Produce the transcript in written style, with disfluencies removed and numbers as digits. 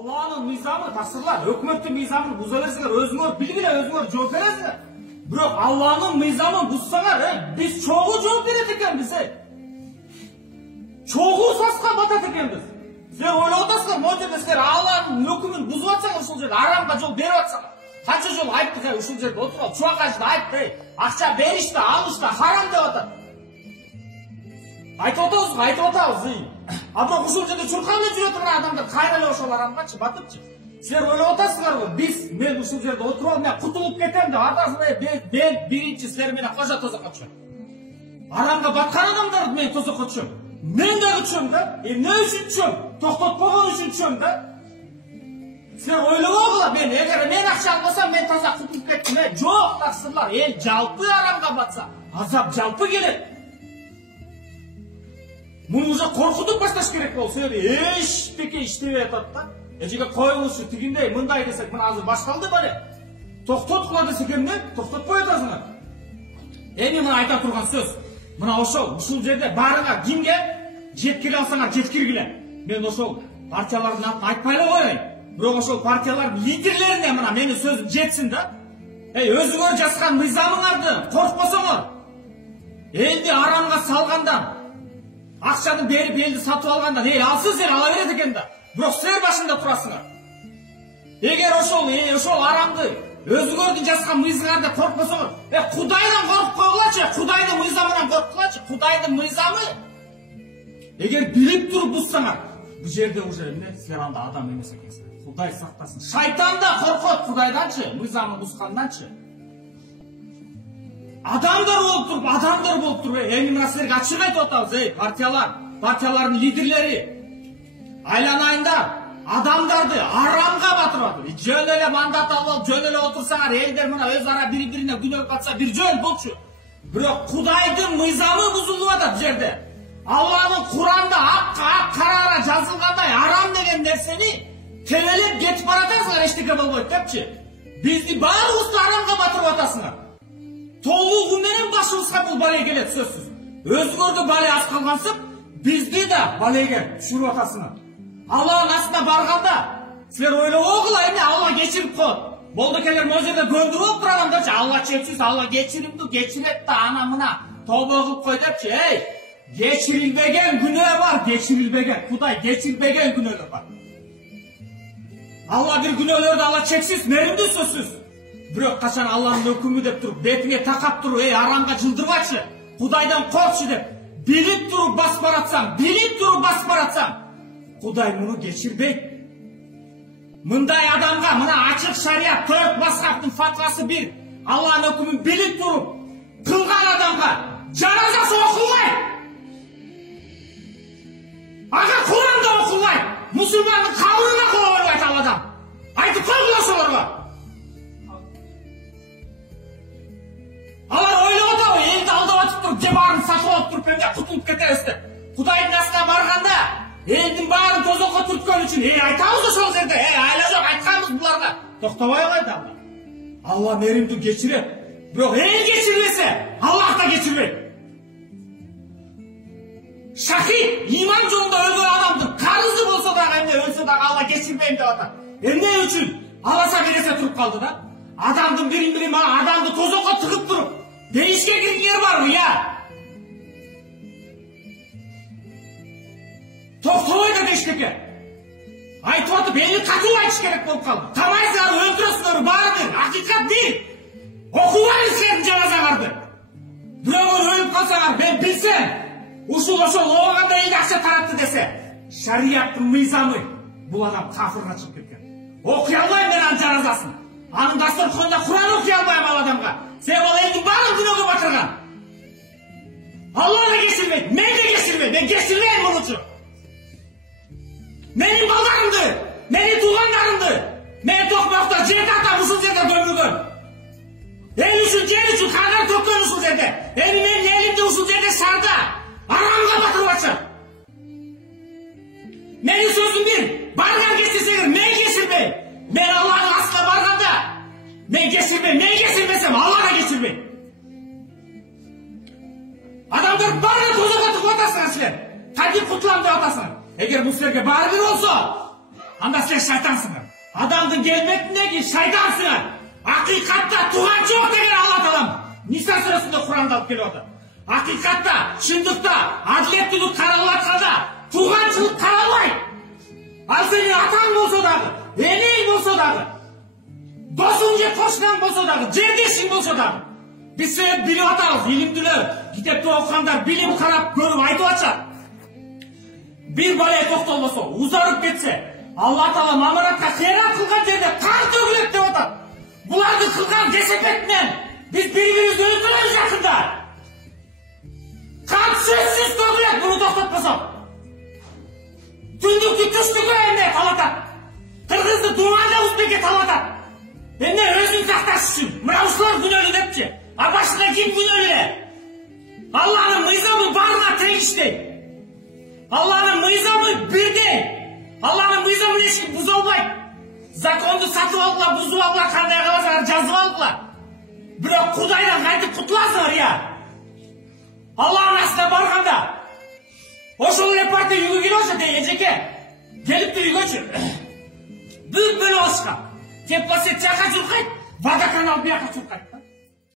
Allah'ın mizamını tasırlar, hükümetin mizamını buza versizler, özüngөр bilgile özüngör жооп бересizler. Бирок Allah'ın mizamını buzsаңар, biz çoğu жооп берет экенбиз. Çoğu сасқа батат экенбиз. Силер ойлоп атасыздар, могу жерде силер Алланын өкүмүн бузуп атсаңар, ушул жерде арамга жол берип атсаңар. Канча жол айыпты ушул жерде отуруп алып, чубак ажды айыпты, акча беришти, алышты, харам деп атат. Айтып атабыз. А бирок ушул жерде чурканып жүрөт мына адамдар кайра эле ошол арамгачы батыпчы. Силер ойлоп атасыздарбы, мен ушул жерде отуруп алып, мен кутулуп кетем деп атасыздар, мен биринчи силер менен кожо тозокко түшөм. Арамга баткан адамдарды мен тозокко түшөм. Мен дагы түшөм да. Эмне үчүн түшөм? Токтотпогон үчүн түшөм да. Силер ойлобогула, эгер мен акча албасам, мен таза кутулуп кеттим. Жок, таксырлар, эл жалпы арамга батса, азап жалпы келет. Муну уже коркутуп башташ керек болду. Себеби эчтеке иштебей атат да. Эжеге коюлушу тигиндей, мындай десек, мына азыр башкалды бале. Токтоткула десек эмне? Токтотпой атасыңар. Эми мына айта турган сөз. Мына ушул жерде барыңа кимге жеткире алсаңар жеткиргиле. Мен ошол партиялардын атын айтпай эле коеюн. Бирок ошол партиялардын лидерлерине мына менин сөзүм жетсин да. Өзүңөр жазган мыйзамыңарды коркпосоңор, элди арамга салгандан, акчаны берип элди сатып алгандан, алсыз эл ала берет экен да. Бирок силер башында турасыңар. Эгер ошол арамды өзүңөрдүн жазган мыйзамыңарды коркпосоңор, Кудайдан коркуп койгулачы, Кудайдын мыйзамынан корккулачы. Кудайдын мыйзамы эгер билип туруп бузсаңар, бул жерде уже эмне, силер анда адам эмес экенсиңер. Кудай сактасын. Шайтан да коркот Кудайданчы, мыйзамын бузганданчы. Адамдар болуп туруп, эми мына силерге ачык айтып атабыз, партиялардын лидерлери айланайында адамдарды арамга батырып атат. Жөн эле мандат алып, жөн эле отурсаңар, элдер мына өз ара бири-бирине күнөөлүп атса, бир жөн болчу. Бирок Кудайдын мыйзамы бузулуп атат бул жерде. Алланын Куранда ак карара жазылгандай арам деген нерсени келелеп кетип баратасыңар, эчтеке болбойт депчи. Бизди баарыбызды арамга батырып атасыңар. Толугу менен башыбызга бул бале келет сөзсүз. Өзүңөрдү бале аз калгансып, бизди да балеге түшүрүп атасыңар. Алланын астына барганда, силер ойлобогула, эмне Алла кечирип коет. Болду келер могу жерде көндүрүп алып тургандарчы, Алла чексиз, Алла кечиримди кечирет да, ана мына тобо кылып кой депчи. Кечирилбеген күнөө бар, кечирилбеген. Кудай кечирбеген күнөөлөр бар. Алла бир күнөөлөрдү Алла чексиз, меримдүү сөзсүз. Бирок качан Алланын өкүмү деп туруп, бетиңе такап туруп, арамга жылдырбачы, Кудайдан коркчу деп, билип туруп басып баратсаң, Кудай муну кечирбейт. Мындай адамга мына ачык шарият 4 мазхабтын фатвасы 1, Алланын өкүмүн билип туруп кылган адамга жаназасы окулбайт. Ага Куранда окулбайт. Мусулмандын кабырына кое койбойт ал адам. Айтып койгула ошолорго. Алар ойлоп атабы, элди алдап атып туруп, же баарын сатып алып туруп, эмне кутулуп кетебиз деп. Кудайдын астына барганда, элдин баарын тозокко түрткөн үчүн, айтабыз ошол жерде, айла жок, айтканбыз буларга. Токтобой койт Алла. Алла меримдүү кечирет. Бирок эл кечирбесе, Аллах да кечирбейт. Шахид, иман жолунда өлгөн адамдын карызы болсо дагы, эмне өлсө дагы Алла кечирбейм деп атат. Эмне үчүн? Аласа бересе туруп калды да. Адамдын бирин-бири мага адамды тозокко тыгып туруп, дейишке киргендер барбы, Токтобой да дейиштеке. Айтып атып, эли катуу айтыш керек болуп калды. Тамайсыңар, өлтүрөсүңөр, баары акыйкат дейт. Окубайбыз силердин жаназаңарды. Бирөөгөр өлүп калсаңар, мен билсем, ошол ооганда элге акча таратты десе, шарияттын мыйзамы, бул адам кафырга чыгып кеткен. Окуй албайм мен анын жаназасын. Анын дасторконунда Куран окуй албайм ал адамга. Себеби ал элдин баарын күнөөгө батырган. Алла да кечирбейт, мен да кечирбейм, мен кечирбейм мунучу. Менин балдарымды, менин туугандарымды, мен токмокто жерде атам ушул жерде көмүлгөн. Эл үчүн, жер үчүн кагар төккөн ушул жерде. Эми менин элимди ушул жерде шаарда арамга батырып атышат. Менин сөзүм бир, барган кечирсеңер, мен кечирбейм. Мен Алланын астына барганда, мен кечирбесем, Алла да кечирбейт. Адамдар баарын тозокко тыгып атасыңар силер. Кантип кутулам деп атасыңар. Эгер бул силерге баары бир болсо, анда силер шайтансыңар. Адамдың келбетіндегі шайтансыңар. Ақиқатта туған жоқ деген Алла Тағала Ниса сүресінде Құранда алып келіп отыр. Ақиқатта, шындықта, әділеттілік қаралып жатқанда туғаншылық қаралмайды. Ал сенің атаң болса дағы, енең болса дағы, досың же қошынан болса дағы, жердешің болса дағы. Біз сені біліп атамыз, илімділер, кітапты оқығандар біліп қарап көріп айтып жатса. Bir balaya тоқталмаса, ұзарып кетсе, Алла Тағала мамыратқа қиянат қылған жерде қан төгіледі деп отыр. Бұларды қылған кесепетмен біз бір-бірімізді өлтіреміз жақында. Қан сөзсіз төгіледі, бұны тоқтатпасақ. Түндікті түштігі әмне талатады. Қырғызды думанда Өзбекке талатады. Әмне өзін сақташ үшін. Мұраушылар күнөлі депші. Апашына кім күнөлі? Алланың мыйзамы барына тегіштей. Алланың мыйзамы бірдей. Алланың мыйзамын ешкім бұза алмайды. Законды сатып алғыла, бұзып алғыла, қандай қаласыңар жазып алғыла. Бірақ Құдайдан қайтып құтыласыңар, я. Алланың астына барғанда, ошол репорты үйге келеші, ежеке. Келіп тұр үйгечі. Бүл-бүл осқа. Теппасы жаққа жүрқайды, водоканал бияққа жүрқайды.